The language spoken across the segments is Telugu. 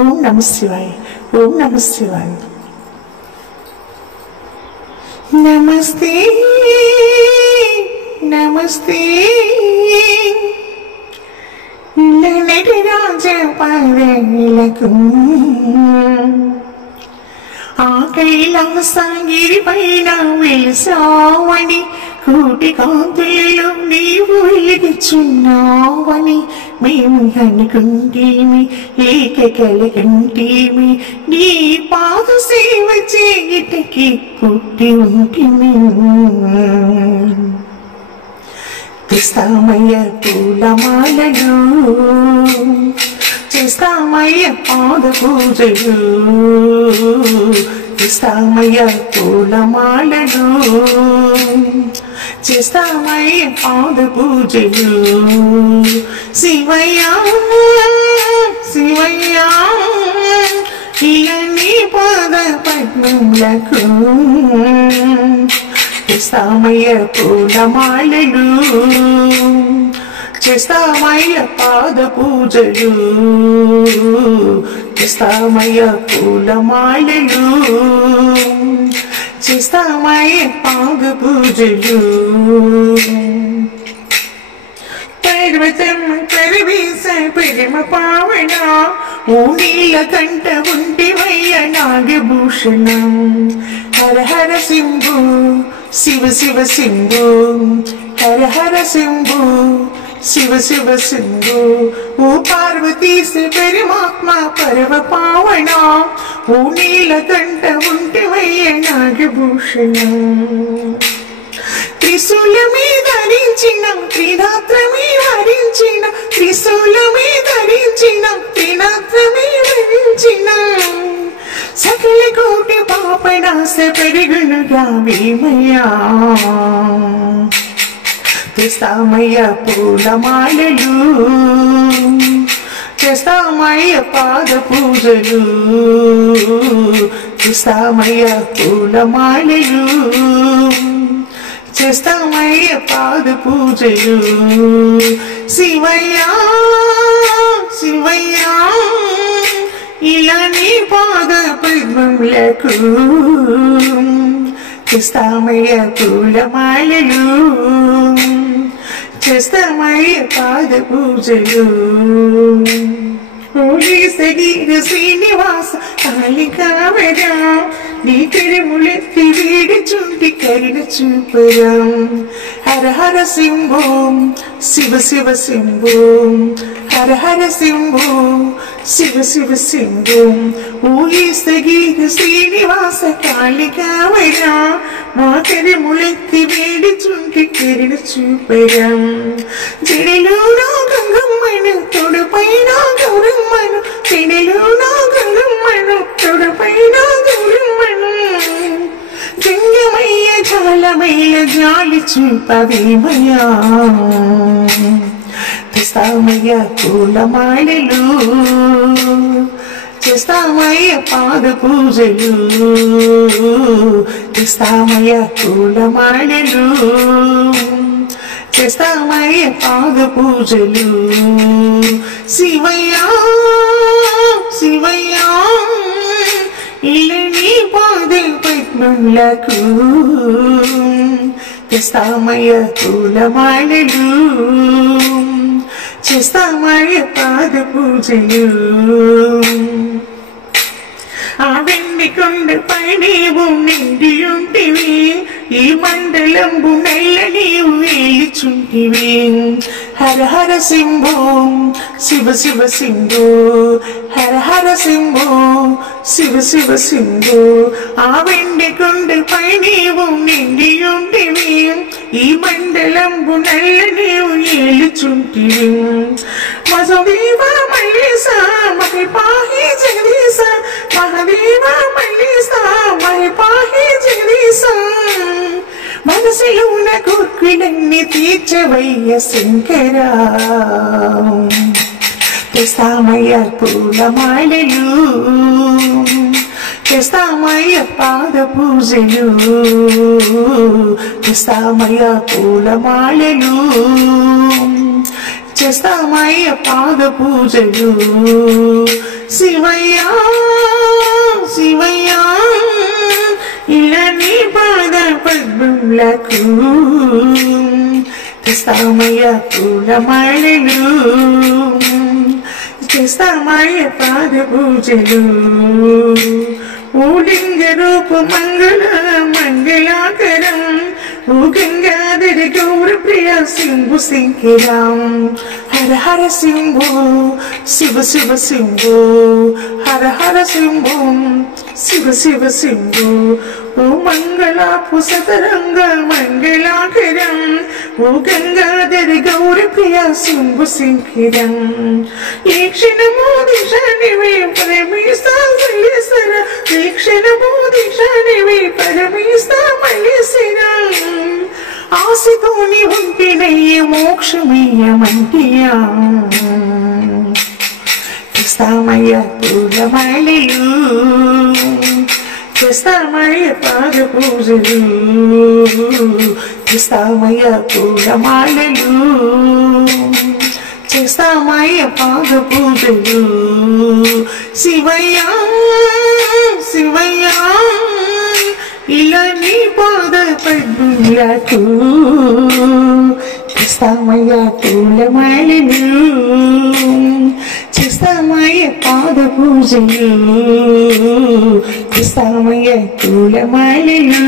ఓం నమ శివాయ. ఓం నమ శివాయ. నమస్తే నమస్తే నటి రాజ పాదలకు ఆ కైలాసగిరి పైన వెలిసావని కోటి కాంతులలో నీవు వెలిగిచున్నావని మేము అనుకుంటేమి లేక కలగంటేమి నీ పాద సేవ చేయటకి పుట్టి ఉంటిమి. తెస్తామయ్య పూలమాలలు చేస్తామయ్య పాద పూజలు తెస్తామయ్య పూలమాలలు చేస్తామయ్య పాద పూజలు. శివయ్య శివయ్య ఇలా నీ పాద పద్మములకు చేస్తామయ్య పూలమాలలు చేస్తామయ్య పాద పూజలు చేస్తామయ్య పూలమాలలు చేస్తామయ్య పాద పూజలు. పర్వతం పరవేశ పరమ పావన ఓ నీలకంఠ ఉంటివయ్య నాగభూషణం. హర హర శంభు శివ శివ శంభు హర హర శంభు శివ శివ శంభు. ఓ పార్వతీ శ్రీ పరమాత్మ పరమ పావన ఓ నీలకంఠ ఉంటివయ్య నాగభూషణం. త్రిశూలమే ధరించిన త్రినాత్రమే వరించిన త్రిశూలమే ధరించిన త్రినాత్రమే వరించిన సకల కోటి పాపనాశ పెరుగునుగా భీమయ్యా. తెస్తామయ్య పూలమాలలు చేస్తామయ్య పాద పూజలు తెస్తామయ్య పూలమాలలు చేస్తామయ్య పాద పూజలు. శివయ్య శివయ్య ఇలా నీ పాద పద్మములకు చేస్తామయ్య పూలమాలలు చేస్తామయ్య పాద పూజలు. శ్రీగిరి శ్రీనివాస కాళికావరా నీ కరములెత్తి వేడుచుంటి కరుణ చూపరా. హర హర శంభో శివ శివ శంభో హర హర శంభో శివ శివ శంభో. ఓ శ్రీగిరి శ్రీనివాస కాళికావరా మా కరములెత్తి వేడుచుంటి కరుణ చూపరా. జడలో నా గంగమ్మను తొడుపైన గౌరమ్మను జడలో నా గంగమ్మను తొడుపైన గౌరమ్మను జంగమయ్య జాలమయ్య జాలి చూపవేమయ్యా. తెస్తామయ్య పూలమాలలు చేస్తామయ్య పాద పూజలు తెస్తామయ్య పూలమాలలు చేస్తామయ్య పాద పూజలు. శివయ్య శివయ్య ఇలా నీ పాద పద్మములకు తెస్తామయ్య పూలమాలలు చేస్తామయ్య పాద పూజలు. ఆ వెండి కొండ పైనేవు నిండి ఉంటివి ఈ మండలంబు నెల్ల నీవు వేలిచుంటివి. హర హర శంభో శివ శివ శంభో హర హర శంభో శివ శివ శంభో. ఆ వెండి కొండ పైనేవు నిండి ఉంటివి ఈ మండలంబు నెల్ల నీవు ఏలుచుంటివి. మధుదేవ మల్లేశ మహిపాహి జగదీశ మహదేవ మల్లేశ మహిపాహి జగదీశ. మనసులో ఉన్న కోర్కులన్నీ తీర్చవయ్య శంకరా. తెస్తామయ్య పూలమాలలు చేస్తామయ్య పాద పూజలు చేస్తామయ్య పూలమాలలు చేస్తామయ్య పాద పూజలు. శివయ్య భక్తులకు తెస్తామయ్యా పూలమాలలు, చేస్తామయ్య పాద పూజలు. ఓ లింగ రూప మంగళ మంగళాకరం, ఓ గంగాధర గౌర ప్రియ శంభు శంకరం. హర హర శంభో శివ శివ శంభో, హర హర శంభో శివ శివ శంభో. ఓ మంగళాపు సతరంగ మంగళాకరం, ఓ గంగాధర గౌర ప్రియ శంభు శంకరం. ఈ క్షణము దిశానివే పరమేశా మల్లేశ్వర, ఈ క్షణము దిశానివే పరమేశా మల్లేశ్వర. ఆశతోని ఉంటేనయ్యే మోక్షమయ్యమంటియా, తెస్తామయ్య పూలమాలలు, చేస్తామయ్య పాద పూజలు, తెస్తామయ్య పూలమాలలు, చేస్తామయ్య పాద పూజలు. శివయ్యా శివయ్యా ఇలా నీ పాద పద్ములకు, తెస్తామయ్య పూలమాలలు, చేస్తామయ్య పాద పూజలు, తెస్తామయ్య పూలమాలలు,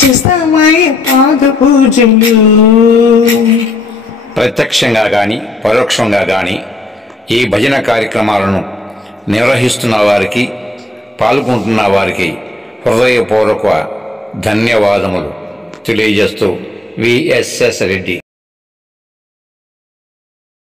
చేస్తామయ్య పాద పూజలు. ప్రత్యక్షంగా కానీ పరోక్షంగా కానీ ఈ భజన కార్యక్రమాలను నిర్వహిస్తున్న వారికి, పాల్గొంటున్న వారికి హృదయపూర్వక ధన్యవాదములు తెలియజేస్తూ విఎస్ఎస్ రెడ్డి.